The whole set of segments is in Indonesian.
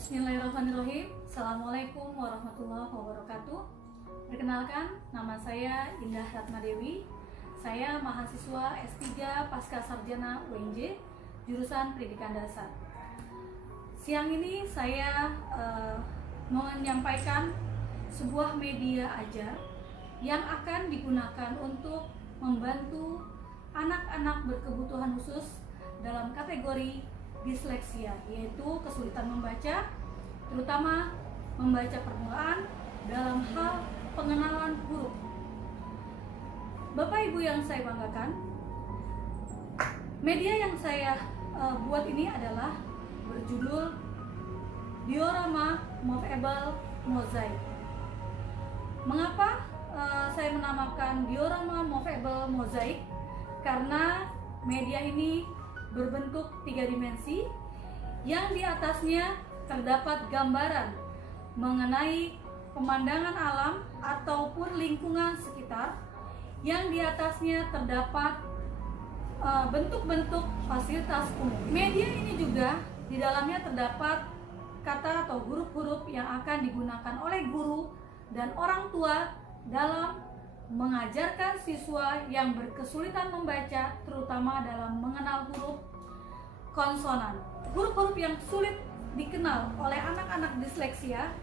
Bismillahirrahmanirrahim. Assalamualaikum warahmatullahi wabarakatuh. Perkenalkan, nama saya Indah Ratnadewi. Saya mahasiswa S3 Pasca Sarjana UNJ, jurusan Pendidikan Dasar. Siang ini saya menyampaikan sebuah media ajar yang akan digunakan untuk membantu anak-anak berkebutuhan khusus dalam kategori disleksia, yaitu kesulitan membaca, terutama membaca permulaan dalam hal pengenalan huruf. Bapak Ibu yang saya banggakan, media yang saya buat ini adalah berjudul Diorama Movable Mosaic. Mengapa saya menamakan Diorama Movable Mosaic? Karena media ini berbentuk 3 dimensi yang di atasnya terdapat gambaran mengenai pemandangan alam ataupun lingkungan sekitar, yang di atasnya terdapat bentuk-bentuk fasilitas umum. Media ini juga di dalamnya terdapat kata atau huruf-huruf yang akan digunakan oleh guru dan orang tua dalam mengajarkan siswa yang berkesulitan membaca, terutama dalam mengenal huruf konsonan. Huruf-huruf yang sulit dikenal oleh anak-anak disleksia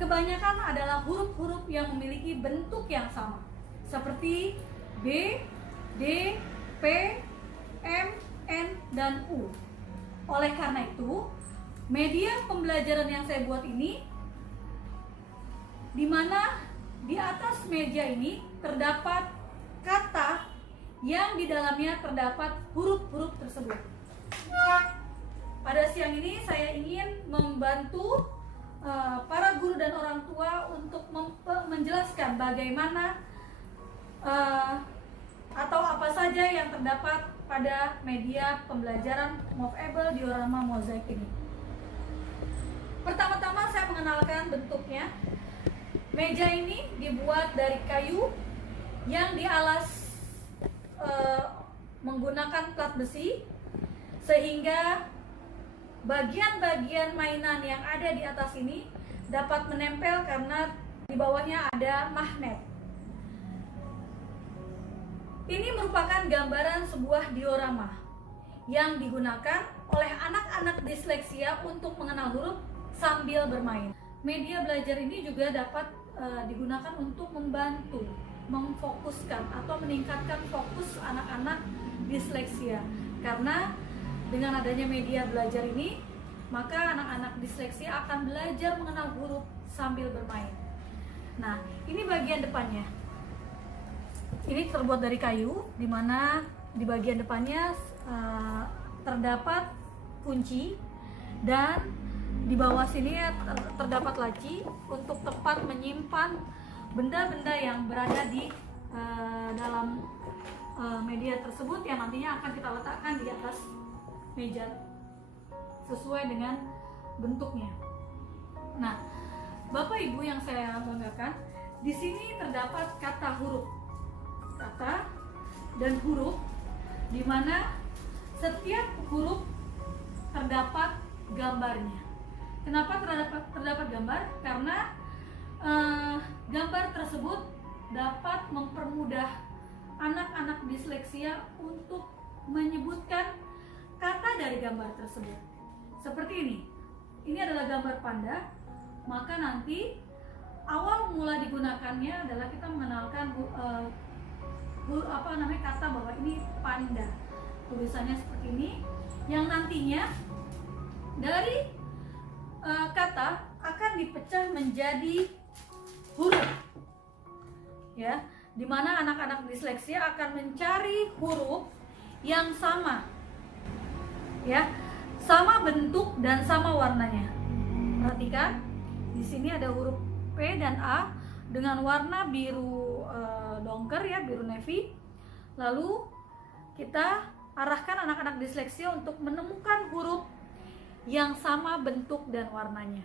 kebanyakan adalah huruf-huruf yang memiliki bentuk yang sama, seperti B, D, P, M, N, dan U. Oleh karena itu, media pembelajaran yang saya buat ini, di mana di atas meja ini terdapat kata yang di dalamnya terdapat huruf-huruf tersebut. Pada siang ini saya ingin membantu para guru dan orang tua untuk menjelaskan bagaimana atau apa saja yang terdapat pada media pembelajaran Movable Diorama Mosaic ini. Pertama-tama saya mengenalkan bentuknya. Meja ini dibuat dari kayu yang dialas menggunakan plat besi, sehingga bagian-bagian mainan yang ada di atas ini dapat menempel karena di bawahnya ada magnet. Ini merupakan gambaran sebuah diorama yang digunakan oleh anak-anak disleksia untuk mengenal huruf sambil bermain. Media belajar ini juga dapat digunakan untuk membantu memfokuskan atau meningkatkan fokus anak-anak disleksia, karena dengan adanya media belajar ini, maka anak-anak disleksia akan belajar mengenal huruf sambil bermain. Nah, ini bagian depannya. Ini terbuat dari kayu, di mana di bagian depannya terdapat kunci, dan di bawah sini terdapat laci untuk tempat menyimpan benda-benda yang berada di dalam media tersebut, yang nantinya akan kita letakkan di atas meja sesuai dengan bentuknya. Nah, Bapak Ibu yang saya banggakan, di sini terdapat kata huruf, kata dan huruf, di mana setiap huruf terdapat gambarnya. Kenapa terdapat gambar? Karena gambar tersebut dapat mempermudah anak-anak disleksia untuk menyebutkan kata dari gambar tersebut. Seperti ini. Ini adalah gambar panda, maka nanti awal mula digunakannya adalah kita mengenalkan kata bahwa ini panda. Tulisannya seperti ini, yang nantinya dari kata akan dipecah menjadi huruf, ya, dimana anak-anak disleksia akan mencari huruf yang sama, ya, sama bentuk dan sama warnanya. Perhatikan, di sini ada huruf P dan A dengan warna biru dongker, ya, biru navy. Lalu kita arahkan anak-anak disleksia untuk menemukan huruf yang sama bentuk dan warnanya.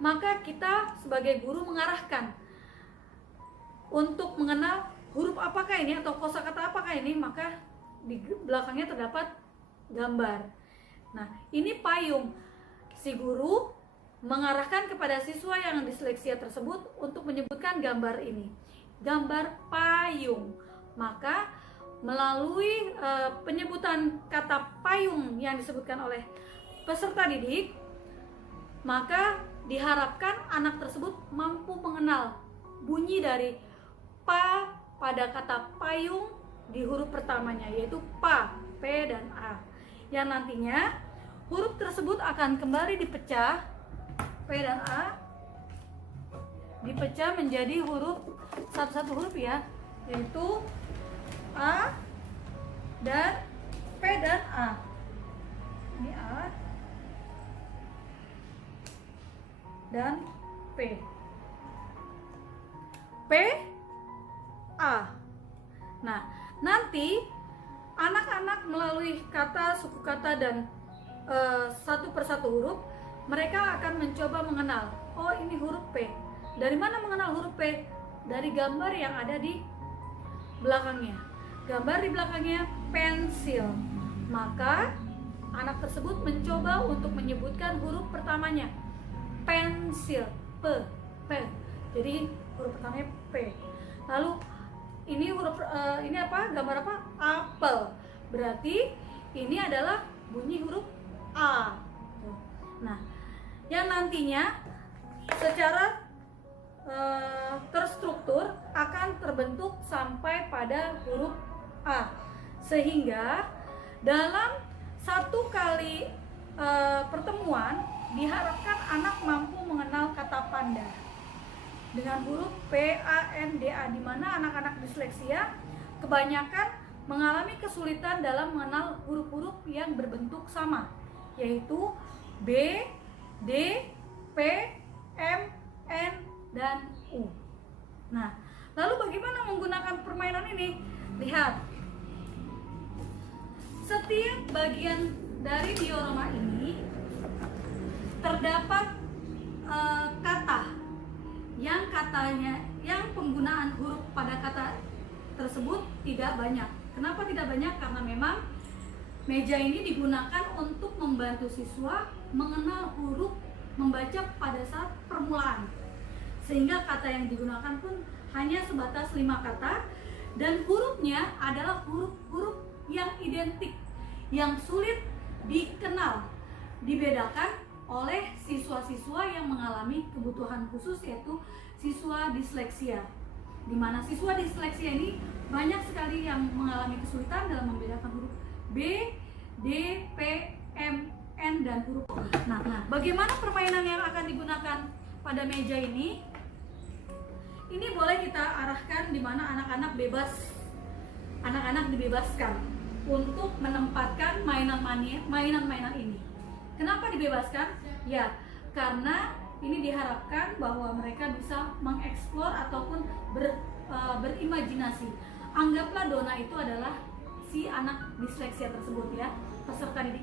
Maka kita sebagai guru mengarahkan untuk mengenal huruf apakah ini atau kosakata apakah ini, maka di belakangnya terdapat gambar. Nah, ini payung. si guru mengarahkan kepada siswa yang disleksia tersebut untuk menyebutkan gambar ini, gambar payung. Maka melalui penyebutan kata payung yang disebutkan oleh peserta didik, maka diharapkan anak tersebut mampu mengenal bunyi dari pa pada kata payung di huruf pertamanya, yaitu pa, p, dan a, yang nantinya huruf tersebut akan kembali dipecah, p dan a dipecah menjadi huruf satu-satu huruf ya, yaitu a dan p dan a. Ini a dan p, p, a. Nah, nanti anak-anak melalui kata, suku kata, dan satu persatu huruf, mereka akan mencoba mengenal, oh ini huruf P. Dari mana mengenal huruf P? Dari gambar yang ada di belakangnya. Gambar di belakangnya pensil. Maka anak tersebut mencoba untuk menyebutkan huruf pertamanya, pensil, P, P. Jadi huruf pertamanya P. Lalu ini huruf ini apa? Gambar apa? Apel. Berarti ini adalah bunyi huruf A. Nah, yang nantinya secara terstruktur akan terbentuk sampai pada huruf A, sehingga dalam satu kali pertemuan diharapkan anak mampu mengenal kata panda dengan huruf P, A, N, D, A, di mana anak-anak disleksia kebanyakan mengalami kesulitan dalam mengenal huruf-huruf yang berbentuk sama, yaitu B, D, P, M, N, dan U. Nah, lalu bagaimana menggunakan permainan ini? Lihat, setiap bagian dari diorama ini terdapat kata yang penggunaan huruf pada kata tersebut tidak banyak. Kenapa tidak banyak? Karena memang meja ini digunakan untuk membantu siswa mengenal huruf membaca pada saat permulaan, sehingga kata yang digunakan pun hanya sebatas 5 kata, dan hurufnya adalah huruf-huruf yang identik, yang sulit dikenal, dibedakan oleh siswa-siswa yang mengalami kebutuhan khusus, yaitu siswa disleksia, di mana siswa disleksia ini banyak sekali yang mengalami kesulitan dalam membedakan huruf B, D, P, M, N, dan huruf O. Nah, bagaimana permainan yang akan digunakan pada meja ini? Ini boleh kita arahkan di mana anak-anak dibebaskan untuk menempatkan mainan-mainan ini. Kenapa dibebaskan? Ya, karena ini diharapkan bahwa mereka bisa mengeksplor ataupun berimajinasi. Anggaplah Dona itu adalah si anak disleksia tersebut ya, peserta didik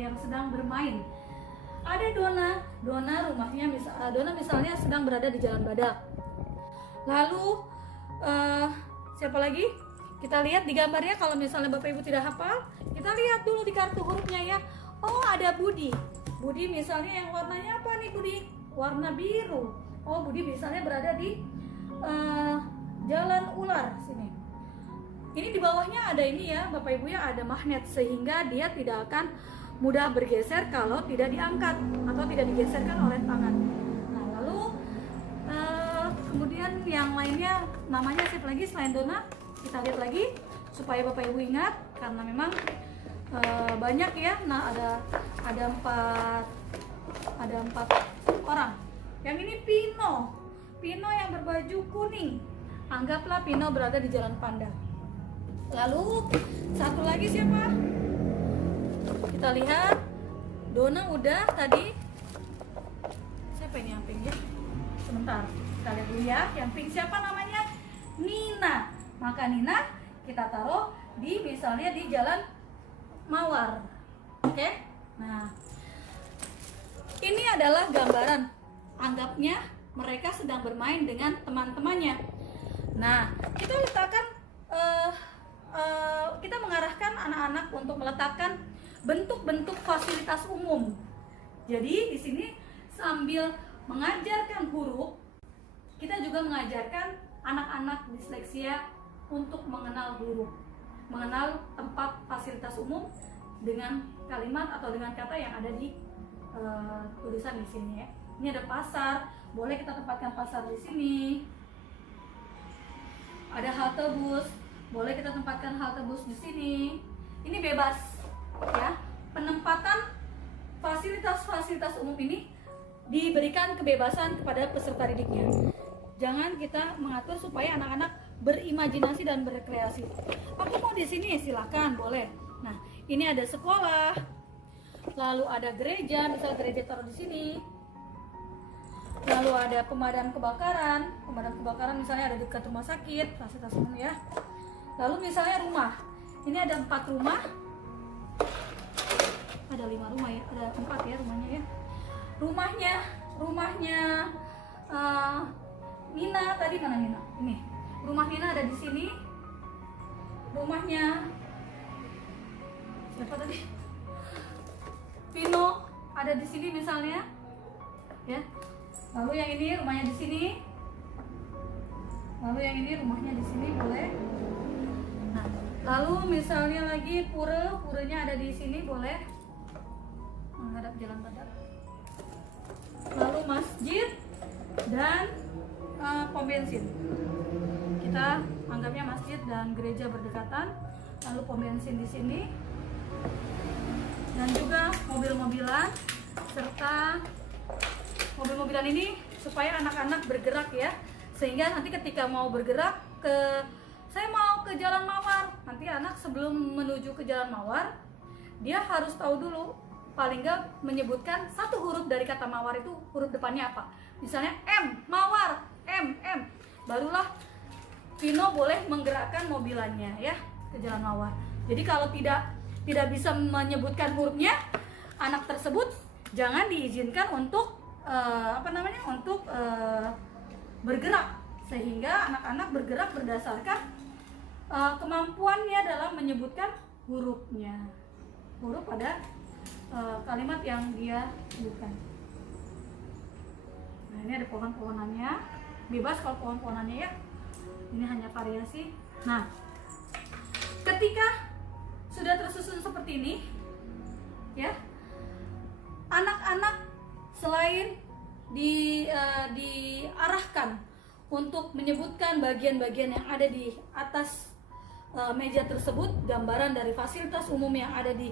yang sedang bermain. Ada Dona rumahnya Dona misalnya sedang berada di Jalan Badak. Lalu siapa lagi? Kita lihat di gambarnya, kalau misalnya Bapak Ibu tidak hafal, kita lihat dulu di kartu hurufnya ya. Oh, ada Budi. Budi misalnya yang warnanya apa nih Budi? Warna biru. Oh, Budi misalnya berada di Jalan Ular sini. Ini di bawahnya ada ini ya Bapak Ibu ya, ada magnet, sehingga dia tidak akan mudah bergeser kalau tidak diangkat atau tidak digeserkan oleh tangan. Nah, lalu kemudian yang lainnya namanya siapa lagi selain Dona? Kita lihat lagi supaya Bapak Ibu ingat, karena memang banyak ya. Nah, ada empat orang. Yang ini Pino yang berbaju kuning. Anggaplah Pino berada di Jalan Panda. Lalu satu lagi siapa? Kita lihat Dona udah tadi. Siapa ini yang pink ya? Sebentar, kita lihat dulu ya. Yang pink siapa namanya? Nina. Maka Nina kita taruh di misalnya di Jalan Mawar. Oke? Nah, ini adalah gambaran. Anggapnya mereka sedang bermain dengan teman-temannya. Nah, kita letakkan kita mengarahkan anak-anak untuk meletakkan bentuk-bentuk fasilitas umum Jadi di sini sambil mengajarkan huruf, kita juga mengajarkan anak-anak disleksia untuk mengenal huruf, mengenal tempat fasilitas umum dengan kalimat atau dengan kata yang ada di tulisan di sini ya. Ini ada pasar, boleh kita tempatkan pasar di sini. Ada halte bus, boleh kita tempatkan halte bus di sini. Ini bebas ya. Penempatan fasilitas-fasilitas umum ini diberikan kebebasan kepada peserta didiknya. Jangan kita mengatur supaya anak-anak berimajinasi dan berkreasi. Aku mau di sini, silakan, boleh. Nah, ini ada sekolah, lalu ada gereja, misal gereja taruh di sini. Lalu ada pemadam kebakaran misalnya ada dekat rumah sakit, fasilitas umum ya. Lalu misalnya rumah, ini ada 4 rumah, ada 5 rumah ya, ada 4 ya rumahnya ya. Rumahnya Nina tadi mana Nina? Ini rumah Nina ada di sini. Rumahnya siapa tadi? Pino ada di sini misalnya, ya. Lalu yang ini rumahnya di sini. Lalu yang ini rumahnya di sini, boleh. Nah, lalu misalnya lagi puranya ada di sini, boleh. Menghadap jalan padat. Lalu masjid dan pom bensin. Kita anggapnya masjid dan gereja berdekatan. Lalu pom bensin di sini. Dan juga mobil-mobilan serta mobil-mobilan ini supaya anak-anak bergerak ya, sehingga nanti ketika mau bergerak saya mau ke Jalan Mawar, nanti anak sebelum menuju ke Jalan Mawar dia harus tahu dulu paling nggak menyebutkan satu huruf dari kata mawar itu huruf depannya apa. Misalnya M, mawar, M, barulah Vino boleh menggerakkan mobilannya ya ke Jalan Mawar. Jadi kalau tidak bisa menyebutkan hurufnya, anak tersebut jangan diizinkan untuk bergerak, sehingga anak-anak bergerak berdasarkan kemampuannya dalam menyebutkan hurufnya, huruf pada kalimat yang dia sebutkan. Nah, ini ada pohon-pohonannya, bebas kalau pohon-pohonannya ya, ini hanya variasi. Nah, ketika sudah tersusun seperti ini ya, anak-anak selain diarahkan untuk menyebutkan bagian-bagian yang ada di atas meja tersebut, gambaran dari fasilitas umum yang ada di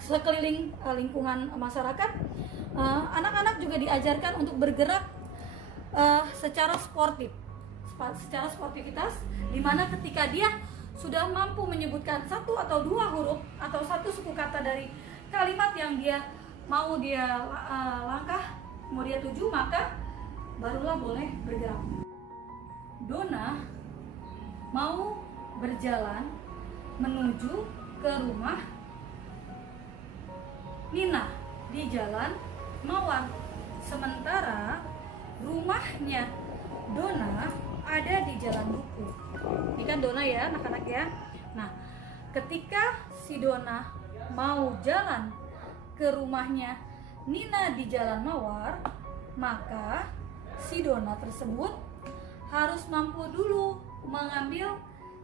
sekeliling lingkungan masyarakat, anak-anak juga diajarkan untuk bergerak secara sportivitas, dimana ketika dia sudah mampu menyebutkan 1 atau 2 huruf atau 1 suku kata dari kalimat yang mau dia tuju, maka barulah boleh bergerak. Donna mau berjalan menuju ke rumah Nina di Jalan Mawar, sementara rumahnya Donna ada di Jalan Duku. Ini kan Donna ya anak-anak ya. Nah, ketika si Donna mau jalan ke rumahnya Nina di Jalan Mawar, maka si Donna tersebut harus mampu dulu mengambil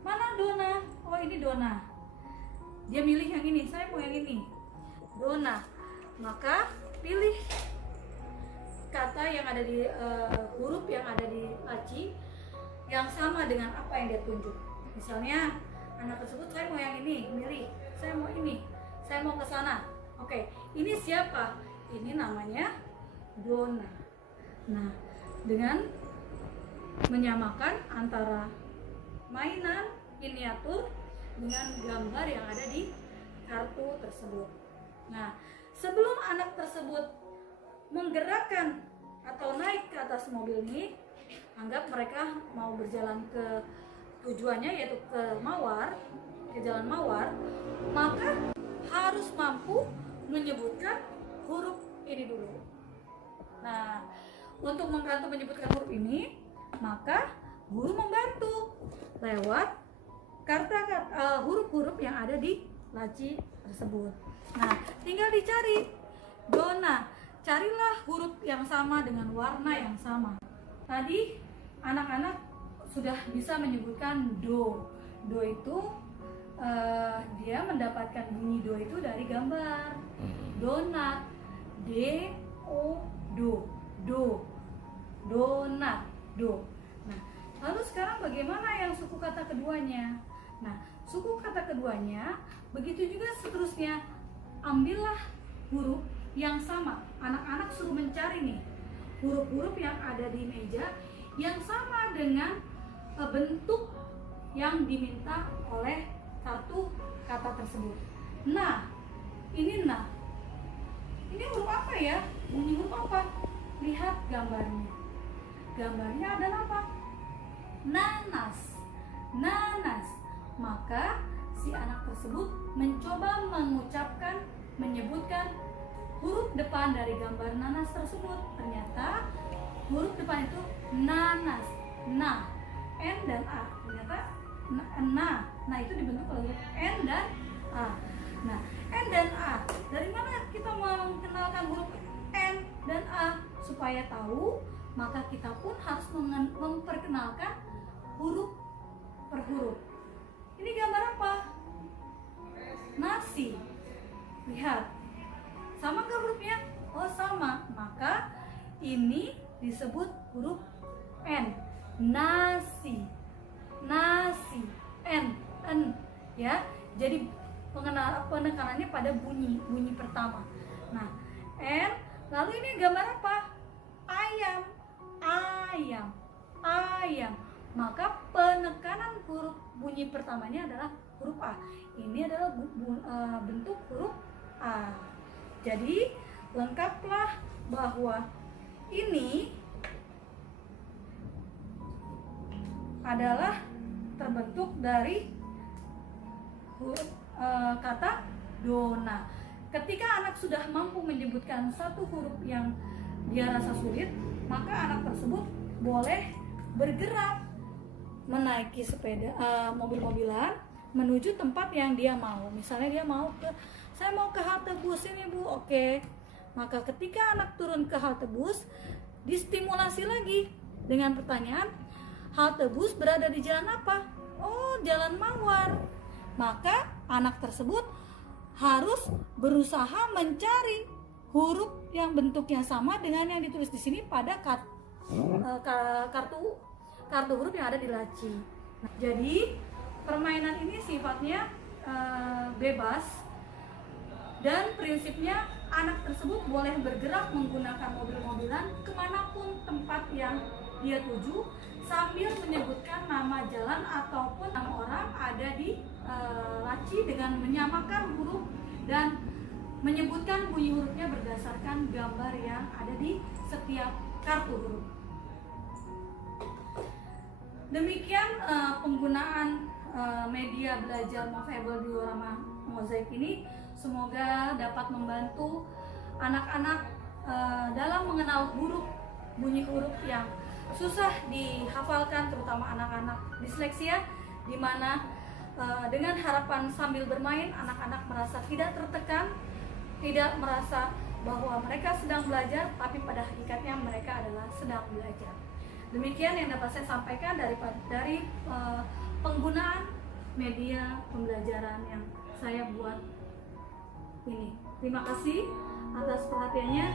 mana Donna. Oh, ini Donna. Dia milih yang ini, saya mau yang ini. Donna. Maka pilih kata yang ada di huruf yang ada di laci yang sama dengan apa yang dia tunjuk. Misalnya anak tersebut, saya mau yang ini, milih. Saya mau ini. Saya mau ke sana. Oke, ini siapa? Ini namanya Donna. Nah, dengan menyamakan antara mainan miniatur dengan gambar yang ada di kartu tersebut. Nah, sebelum anak tersebut menggerakkan atau naik ke atas mobil ini, anggap mereka mau berjalan ke tujuannya yaitu ke Jalan Mawar, maka harus mampu menyebutkan huruf ini dulu. Nah, untuk membantu menyebutkan huruf ini, maka guru membantu lewat huruf-huruf yang ada di laci tersebut. Nah, tinggal dicari Donna. carilah huruf yang sama dengan warna yang sama. Tadi anak-anak sudah bisa menyebutkan do. Do itu dia mendapatkan bunyi do itu dari gambar donat. D O do, donat, do. Nah, lalu sekarang bagaimana yang suku kata keduanya? Nah, suku kata keduanya begitu juga seterusnya. Ambillah huruf yang sama. Anak-anak suruh mencari nih huruf-huruf yang ada di meja yang sama dengan bentuk yang diminta oleh kartu kata tersebut. Nah, ini nah. Ini huruf apa ya? Bunyi huruf apa? Lihat gambarnya. Gambarnya adalah apa? Nanas. Nanas. Maka si anak tersebut mencoba menyebutkan huruf depan dari gambar nanas tersebut. Ternyata huruf depan itu nanas. Nah, N dan A. Ternyata nah itu dibentuk oleh N dan A. Nah, N dan A. Dari mana kita mengenalkan huruf N dan A? Supaya tahu, maka kita pun harus memperkenalkan huruf per huruf. Ini gambar apa? Nasi. Lihat. Sama nggak hurufnya? Oh, sama. Maka ini disebut huruf N. Nasi. Nasi. N. Ya. Jadi penekanannya pada bunyi pertama. Nah, N. Lalu ini gambar apa? Ayam. Ayam. Ayam. Maka penekanan huruf bunyi pertamanya adalah huruf A. Ini adalah bentuk huruf A. Jadi lengkaplah bahwa ini adalah terbentuk dari huruf kata dona. Ketika anak sudah mampu menyebutkan satu huruf yang dia rasa sulit, maka anak tersebut boleh bergerak menaiki mobil-mobilan menuju tempat yang dia mau. Misalnya dia saya mau ke halte bus ini, Bu. Oke. Maka ketika anak turun ke halte bus, distimulasi lagi dengan pertanyaan, halte bus berada di jalan apa? Oh, Jalan Mawar. Maka anak tersebut harus berusaha mencari huruf yang bentuknya sama dengan yang ditulis di sini pada kartu huruf yang ada di laci. Nah, jadi permainan ini sifatnya bebas dan prinsipnya anak tersebut boleh bergerak menggunakan mobil-mobilan kemanapun tempat yang dia tuju sambil menyebutkan nama jalan ataupun nama orang ada di laci dengan menyamakan huruf dan menyebutkan bunyi hurufnya berdasarkan gambar yang ada di setiap kartu huruf. Demikian penggunaan media belajar movable diorama mozaik ini semoga dapat membantu anak-anak dalam mengenal bunyi huruf yang susah dihafalkan, terutama anak-anak disleksia, di mana dengan harapan sambil bermain anak-anak merasa tidak tertekan, tidak merasa bahwa mereka sedang belajar, tapi pada hakikatnya mereka adalah sedang belajar. Demikian yang dapat saya sampaikan dari penggunaan media pembelajaran yang saya buat ini. Terima kasih atas perhatiannya.